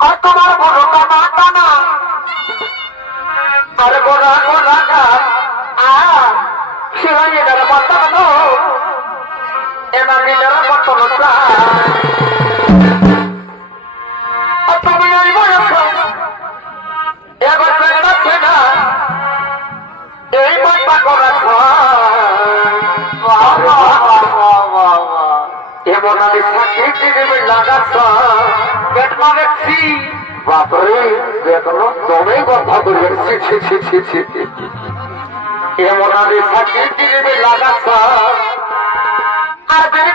আর তোমার বড় টানা টানা আর গোড়া গোড়া ঘাট আর শিরাইয়ে গেলে বাঁচানো এনা মিলের মতো তুমি এই বয়স এবার যাচ্ছে না এই মাথা করা এমন আমি সাক্ষী দিদি লাগাচ্ছ পেট মানেছি বাপরে দেখলো দমেই কথা বলে এমন আমি সাক্ষী দিদি লাগাচ্ছ আর দিদি